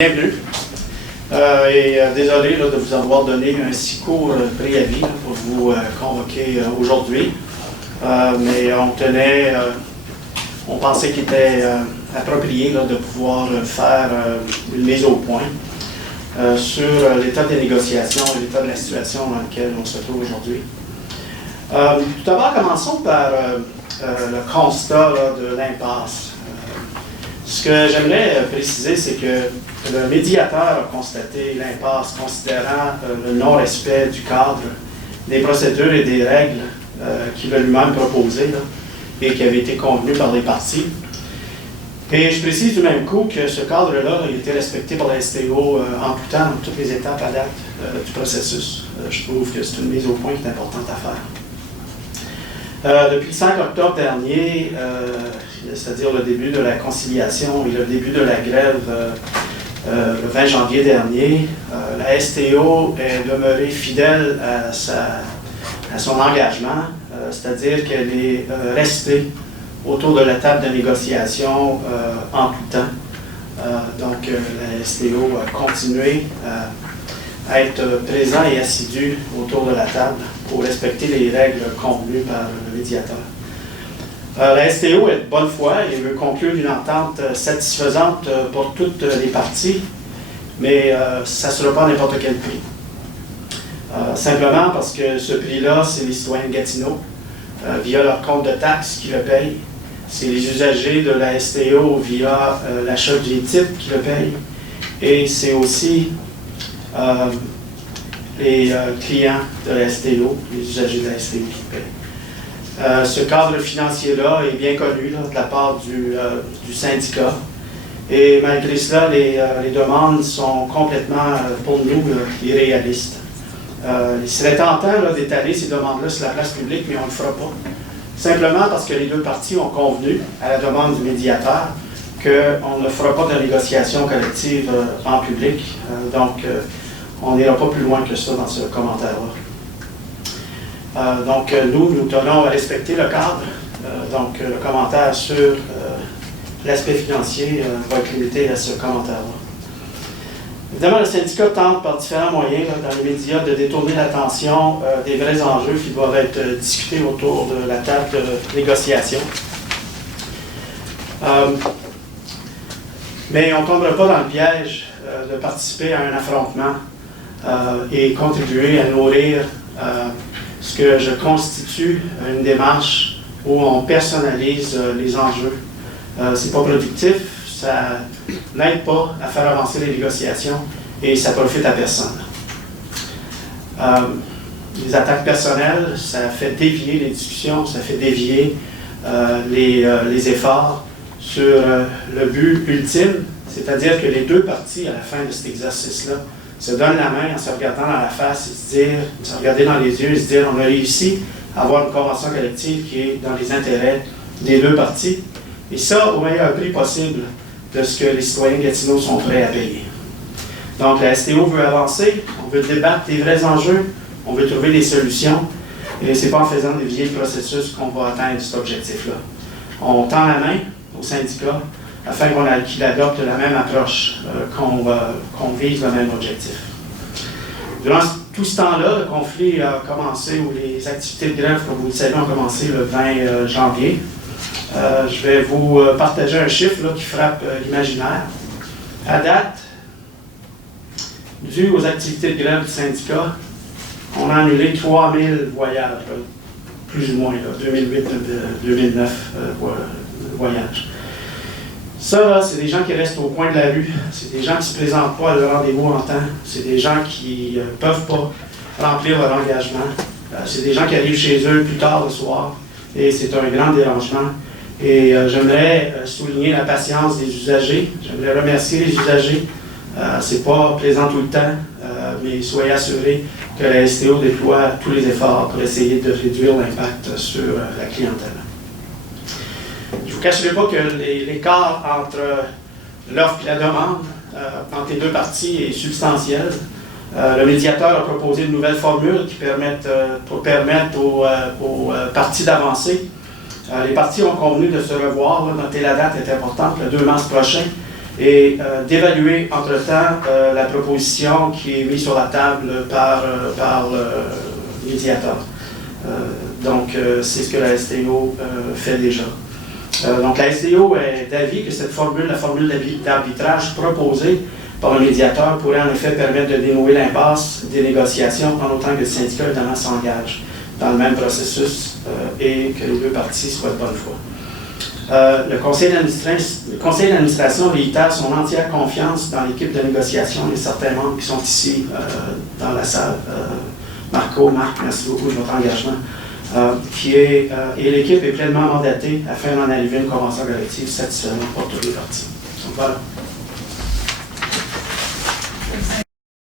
Bienvenue. Désolé de vous avoir donné un si court préavis pour vous convoquer aujourd'hui. Mais on pensait qu'il était approprié de pouvoir faire une mise au point sur l'état des négociations et l'état de la situation dans laquelle on se trouve aujourd'hui. Tout d'abord, commençons par le constat de l'impasse. Ce que j'aimerais préciser, c'est que le médiateur a constaté l'impasse considérant le non-respect du cadre, des procédures et des règles qu'il a lui-même proposées et qui avaient été convenues par les parties. Et je précise du même coup que ce cadre-là a été respecté par la STO en tout temps, dans toutes les étapes à date du processus. Je trouve que c'est une mise au point qui est importante à faire. Depuis le 5 octobre dernier, c'est-à-dire le début de la conciliation et le début de la grève le 20 janvier dernier, la STO est demeurée fidèle à son engagement, c'est-à-dire qu'elle est restée autour de la table de négociation en tout temps. Donc la STO a continué à être présent et assidu autour de la table pour respecter les règles convenues par le médiateur. La STO est de bonne foi et veut conclure une entente satisfaisante pour toutes les parties, mais ça ne sera pas à n'importe quel prix. Simplement parce que ce prix-là, c'est les citoyens de Gatineau, via leur compte de taxes qui le payent. C'est les usagers de la STO via l'achat des titres qui le payent. Et c'est aussi les clients de la STO, les usagers de la STO qui le payent. Ce cadre financier-là est bien connu de la part du syndicat. Et malgré cela, les demandes sont complètement, pour nous, irréalistes. Il serait tentant d'étaler ces demandes-là sur la place publique, mais on ne le fera pas. Simplement parce que les deux parties ont convenu, à la demande du médiateur, qu'on ne fera pas de négociation collective en public. Donc, on n'ira pas plus loin que ça dans ce commentaire-là. Donc, nous tenons à respecter le cadre. Donc, le commentaire sur l'aspect financier va être limité à ce commentaire-là. Évidemment, le syndicat tente par différents moyens dans les médias de détourner l'attention des vrais enjeux qui doivent être discutés autour de la table de négociation. Mais on ne tombera pas dans le piège de participer à un affrontement et contribuer à nourrir ce que je constitue une démarche où on personnalise les enjeux. C'est pas productif, ça n'aide pas à faire avancer les négociations et ça profite à personne. Les attaques personnelles, ça fait dévier les discussions, ça fait dévier les efforts sur le but ultime, c'est-à-dire que les deux parties, à la fin de cet exercice-là, se donnent la main en se regardant dans la face et se regarder dans les yeux et se dire on a réussi à avoir une convention collective qui est dans les intérêts des deux parties. Et ça, au meilleur prix possible de ce que les citoyens Gatineau sont prêts à payer. Donc, la STO veut avancer, on veut débattre des vrais enjeux, on veut trouver des solutions, et ce n'est pas en faisant dévier le processus qu'on va atteindre cet objectif-là. On tend la main au syndicat afin qu'il adopte la même approche, qu'on vise le même objectif. Durant tout ce temps-là, le conflit a commencé, ou les activités de grève, comme vous le savez, ont commencé le 20 janvier. Je vais vous partager un chiffre qui frappe l'imaginaire. À date, dû aux activités de grève du syndicat, on a annulé 3000 voyages, plus ou moins, 2008-2009 voyages. Ça, c'est des gens qui restent au coin de la rue, c'est des gens qui ne se présentent pas à leur rendez-vous en temps, c'est des gens qui ne peuvent pas remplir leur engagement, c'est des gens qui arrivent chez eux plus tard le soir, et c'est un grand dérangement. Et j'aimerais souligner la patience des usagers, j'aimerais remercier les usagers. C'est pas plaisant tout le temps, mais soyez assurés que la STO déploie tous les efforts pour essayer de réduire l'impact sur la clientèle. Je ne vous cacherai pas que l'écart entre l'offre et la demande entre les deux parties est substantiel. Le médiateur a proposé une nouvelle formule qui permette aux parties d'avancer. Les parties ont convenu de se revoir. Notez la date est importante, le 2 mars prochain. et d'évaluer entre-temps la proposition qui est mise sur la table par le médiateur. Donc, c'est ce que la STO fait déjà. Donc, la STO est d'avis que cette formule, la formule d'arbitrage proposée par le médiateur, pourrait en effet permettre de dénouer l'impasse des négociations en autant que le syndicat, évidemment, s'engage dans le même processus et que les deux parties soient de bonne foi. Le conseil d'administration réitère son entière confiance dans l'équipe de négociation et certains membres qui sont ici dans la salle. Marc, merci beaucoup de votre engagement. Et l'équipe est pleinement mandatée afin d'en arriver à une convention collective satisfaisante pour toutes les parties. Donc, voilà.